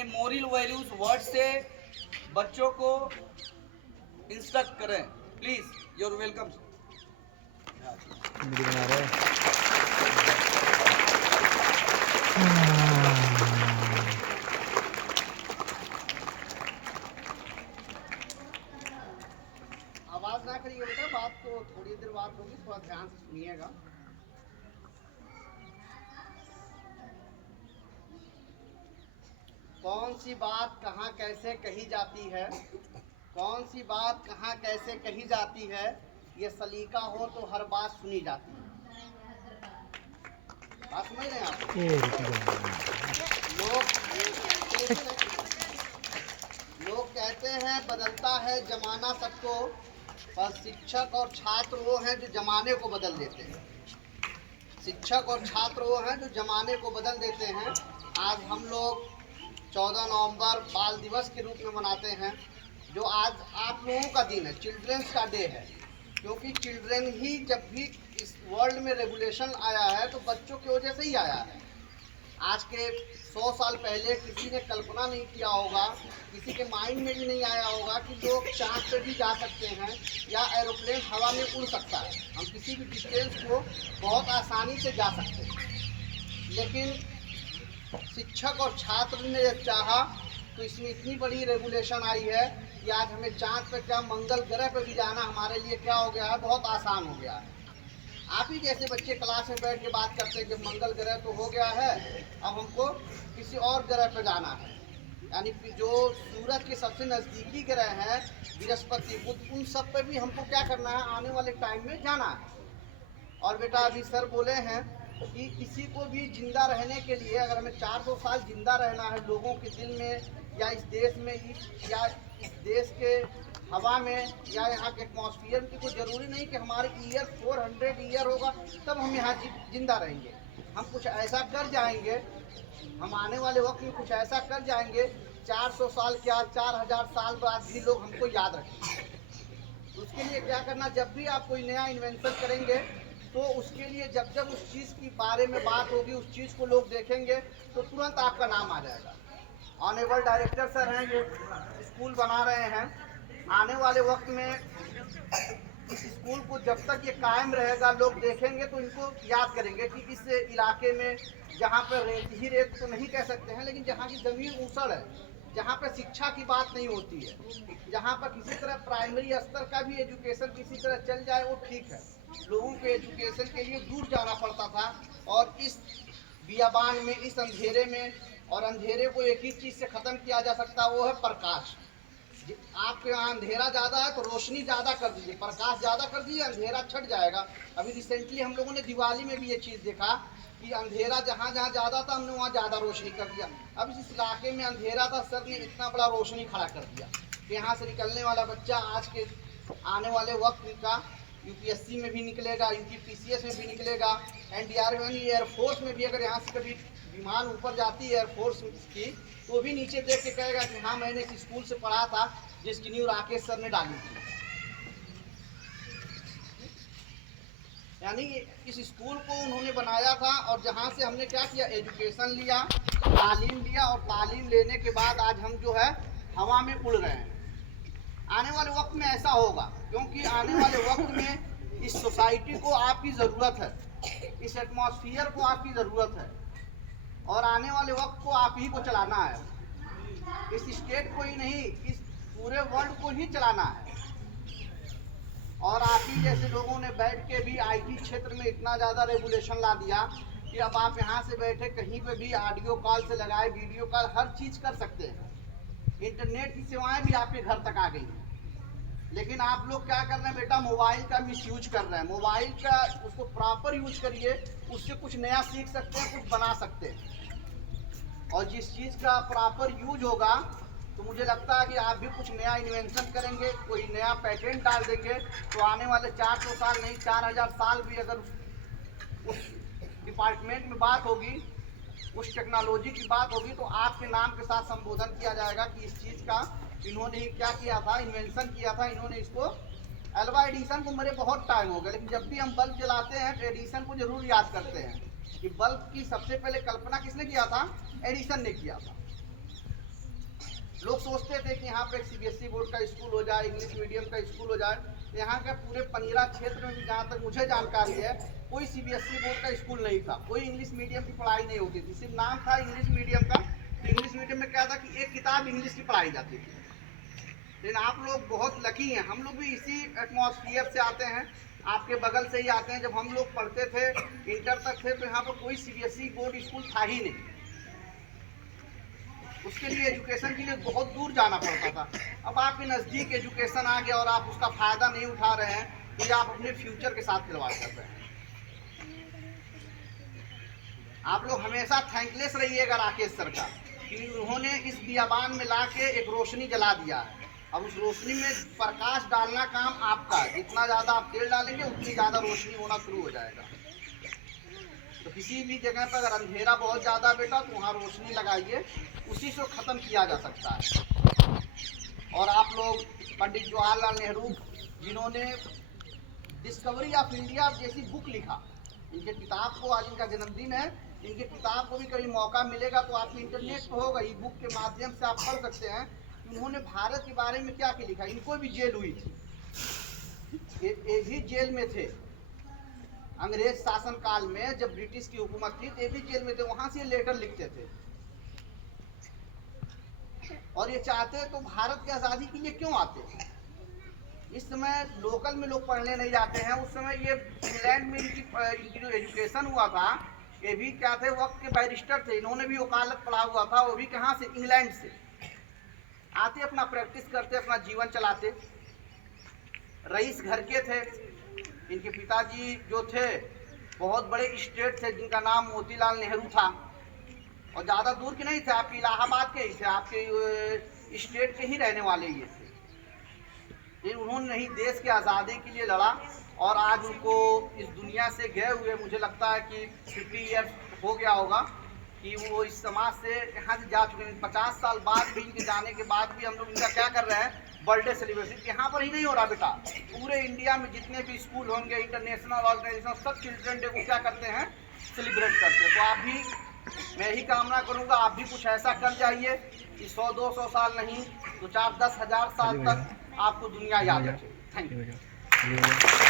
अपने moral values word से बच्चों को इंस्ट्रक्ट करें। Please, your welcome. बना रहे आवाज ना करिए बेटा, बात तो थोड़ी देर बात होगी, थोड़ा ध्यान से सुनिएगा। कौन सी बात कहाँ कैसे कही जाती है, कौन सी बात कहाँ कैसे कही जाती है, ये सलीका हो तो हर बात सुनी जाती है। बात समझ रहे हैं आप? लोग कहते हैं बदलता है जमाना सबको, पर शिक्षक और छात्र वो हैं जो जमाने को बदल देते हैं। शिक्षक और छात्र वो हैं जो जमाने को बदल देते हैं। आज हम लोग 14 नवंबर बाल दिवस के रूप में मनाते हैं, जो आज आप लोगों का दिन है, चिल्ड्रंस का डे है। क्योंकि चिल्ड्रन ही जब भी इस वर्ल्ड में रेगुलेशन आया है तो बच्चों की वजह से ही आया है। आज के 100 साल पहले किसी ने कल्पना नहीं किया होगा, किसी के माइंड में भी नहीं आया होगा कि लोग चाँद पे भी जा सकते हैं या एरोप्लेन हवा में उड़ सकता है। हम किसी भी डिस्टेंस को बहुत आसानी से जा सकते हैं। लेकिन शिक्षक और छात्र ने जब चाहा तो इसमें इतनी बड़ी रेगुलेशन आई है कि आज हमें चाँद पे क्या मंगल ग्रह पे भी जाना हमारे लिए क्या हो गया है, बहुत आसान हो गया है। आप ही जैसे बच्चे क्लास में बैठ के बात करते हैं कि मंगल ग्रह तो हो गया है, अब हमको किसी और ग्रह पे जाना है। यानी कि जो सूरज के सबसे नज़दीकी ग्रह हैं, बृहस्पति, बुध, उन सब पे भी हमको क्या करना है, आने वाले टाइम में जाना है। और बेटा अभी सर बोले हैं कि किसी को भी जिंदा रहने के लिए अगर हमें 400 साल जिंदा रहना है लोगों के दिल में या इस देश में या इस देश के हवा में या यहाँ के एटमॉस्फेयर की, कोई ज़रूरी नहीं कि हमारे ईयर 400 ईयर होगा तब हम यहाँ जिंदा रहेंगे। हम कुछ ऐसा कर जाएंगे, हम आने वाले वक्त में कुछ ऐसा कर जाएंगे, 400 साल क्या 4000 साल बाद भी लोग हमको याद रखेंगे। उसके लिए क्या करना, जब भी आप कोई नया इन्वेंशन करेंगे तो उसके लिए जब जब उस चीज़ के बारे में बात होगी, उस चीज़ को लोग देखेंगे तो तुरंत आपका नाम आ जाएगा। ऑनरेबल डायरेक्टर सर हैं जो स्कूल बना रहे हैं, आने वाले वक्त में इस स्कूल को जब तक ये कायम रहेगा लोग देखेंगे तो इनको याद करेंगे कि इस इलाके में जहाँ पर रेत ही रेत तो नहीं कह सकते हैं, लेकिन जहाँ की ज़मीन ऊसड़ है, जहाँ पर शिक्षा की बात नहीं होती है, जहाँ पर किसी तरह प्राइमरी स्तर का भी एजुकेशन किसी तरह चल जाए वो ठीक है। लोगों के एजुकेशन के लिए दूर जाना पड़ता था और इस बियाबान में, इस अंधेरे में, और अंधेरे को एक ही चीज़ से ख़त्म किया जा सकता है, वो है प्रकाश। आपके यहाँ अंधेरा ज़्यादा है तो रोशनी ज़्यादा कर दीजिए, प्रकाश ज़्यादा कर दीजिए, अंधेरा छट जाएगा। अभी रिसेंटली हम लोगों ने दिवाली में भी ये चीज़ देखा कि अंधेरा जहाँ जहाँ ज़्यादा था हमने वहाँ ज़्यादा रोशनी कर दिया। अब इस इलाके में अंधेरा था, सर ने इतना बड़ा रोशनी खड़ा कर दिया कि यहाँ से निकलने वाला बच्चा आज के आने वाले वक्त का यूपीएससी में भी निकलेगा, यूपीपीसीएस में भी निकलेगा, एनडीआरएफ यानी एयरफोर्स में भी अगर यहाँ से कभी विमान ऊपर जाती है एयरफोर्स की तो भी नीचे देख के कहेगा कि हाँ मैंने इस स्कूल से पढ़ा था जिसकी नींव राकेश सर ने डाली थी। यानी इस स्कूल को उन्होंने बनाया था और जहाँ से हमने क्या किया, एजुकेशन लिया, तालीम लिया, और तालीम लेने के बाद आज हम जो है हवा में उड़ रहे हैं। आने वाले वक्त में ऐसा होगा क्योंकि आने वाले वक्त में इस सोसाइटी को आपकी ज़रूरत है, इस एटमॉस्फेयर को आपकी ज़रूरत है, और आने वाले वक्त को आप ही को चलाना है। इस स्टेट को ही नहीं, इस पूरे वर्ल्ड को ही चलाना है। और आप ही जैसे लोगों ने बैठ के भी आईटी क्षेत्र में इतना ज़्यादा रेगुलेशन ला दिया कि अब आप यहाँ से बैठे कहीं पे भी ऑडियो कॉल से लगाए, वीडियो कॉल, हर चीज़ कर सकते हैं। इंटरनेट की सेवाएं भी आपके घर तक आ गई हैं। लेकिन आप लोग क्या कर रहे हैं बेटा, मोबाइल का मिसयूज कर रहे हैं। मोबाइल का उसको प्रॉपर यूज करिए, उससे कुछ नया सीख सकते हैं, कुछ बना सकते हैं। और जिस चीज़ का प्रॉपर यूज होगा तो मुझे लगता है कि आप भी कुछ नया इन्वेंशन करेंगे, कोई नया पैटेंट डाल देंगे तो आने वाले 400 साल नहीं 4000 साल भी अगर उस डिपार्टमेंट में बात होगी, उस टेक्नोलॉजी की बात होगी तो आपके नाम के साथ संबोधन किया जाएगा कि इस चीज़ का इन्होंने ही क्या किया था, इन्वेंशन किया था इन्होंने। इसको एल्वा एडिसन को मेरे बहुत टाइम हो गया, लेकिन जब भी हम बल्ब जलाते हैं तो एडिसन को जरूर याद करते हैं कि बल्ब की सबसे पहले कल्पना किसने किया था, एडिसन ने किया था। लोग सोचते थे कि यहाँ पे एक सीबीएसई बोर्ड का स्कूल हो जाए, इंग्लिश मीडियम का स्कूल हो जाए। यहाँ के पूरे पनीरा क्षेत्र में भी जहाँ तक मुझे जानकारी है, कोई सीबीएसई बोर्ड का स्कूल नहीं था, कोई इंग्लिश मीडियम की पढ़ाई नहीं होती थी, सिर्फ नाम था इंग्लिश मीडियम का। तो इंग्लिश मीडियम में क्या था कि एक किताब इंग्लिश की पढ़ाई जाती थी। लेकिन आप लोग बहुत लकी हैं, हम लोग भी इसी एटमॉस्फियर से आते हैं, आपके बगल से ही आते हैं। जब हम लोग पढ़ते थे, इंटर तक थे, तो यहाँ पर कोई सीबीएसई बोर्ड स्कूल था ही नहीं। उसके लिए एजुकेशन के लिए बहुत दूर जाना पड़ता था। अब आपके नज़दीक एजुकेशन आ गया और आप उसका फ़ायदा नहीं उठा रहे हैं, तो ये आप अपने फ्यूचर के साथ खिलवाड़ कर रहे हैं। आप लोग हमेशा थैंकलेस रहिएगा राकेश सर का, कि उन्होंने इस बियाबान में ला के एक रोशनी जला दिया है। अब उस रोशनी में प्रकाश डालना काम आपका है। जितना ज़्यादा आप तेल डालेंगे, उतनी ज़्यादा रोशनी होना शुरू हो जाएगा। तो किसी भी जगह पर अगर अंधेरा बहुत ज़्यादा बेटा, तो वहाँ रोशनी लगाइए, उसी से ख़त्म किया जा सकता है। और आप लोग पंडित जवाहरलाल नेहरू, जिन्होंने डिस्कवरी ऑफ इंडिया जैसी बुक लिखा, इनके किताब को, आज इनका जन्मदिन है, इनके किताब को भी कभी मौका मिलेगा तो आपके इंटरनेट पर होगा, ई बुक के माध्यम से आप पढ़ सकते हैं कि उन्होंने भारत के बारे में क्या क्या लिखा। इनको भी जेल हुई थी, ये भी जेल में थे अंग्रेज शासन काल में। जब ब्रिटिश की हुकूमत थी, ये भी जेल में थे, वहां से लेटर लिखते थे। और ये चाहते तो भारत की आज़ादी के लिए क्यों आते? इस समय लोकल में लोग पढ़ने नहीं जाते हैं। उस समय ये इंग्लैंड में इनकी जो एजुकेशन हुआ था, ये भी क्या थे, वक्त के बैरिस्टर थे, इन्होंने भी वकालत पढ़ा हुआ था, वो भी कहाँ से, इंग्लैंड से। आते अपना प्रैक्टिस करते, अपना जीवन चलाते। रईस घर के थे, इनके पिताजी जो थे बहुत बड़े स्टेट थे, जिनका नाम मोतीलाल नेहरू था, और ज़्यादा दूर के नहीं थे, आपके इलाहाबाद के ही थे, आपके स्टेट के ही रहने वाले ये थे। लेकिन उन्होंने नहीं देश की आज़ादी के लिए लड़ा, और आज उनको इस दुनिया से गए हुए मुझे लगता है कि 50 ईयर्स हो गया होगा कि वो इस समाज से यहाँ से जा चुके हैं। 50 साल बाद भी, इनके जाने के बाद भी हम लोग इनका क्या कर रहे हैं, बर्थडे सेलिब्रेशन। यहाँ पर ही नहीं हो रहा बेटा, पूरे इंडिया में जितने भी स्कूल होंगे, इंटरनेशनल ऑर्गेनाइजेशन, सब चिल्ड्रन डे को क्या करते हैं, सेलिब्रेट करते हैं। तो आप भी, मैं यही कामना करूँगा, आप भी कुछ ऐसा कर जाइए कि 100-200 साल नहीं तो 4-10 हज़ार साल तक आपको दुनिया याद रखे। Thank you.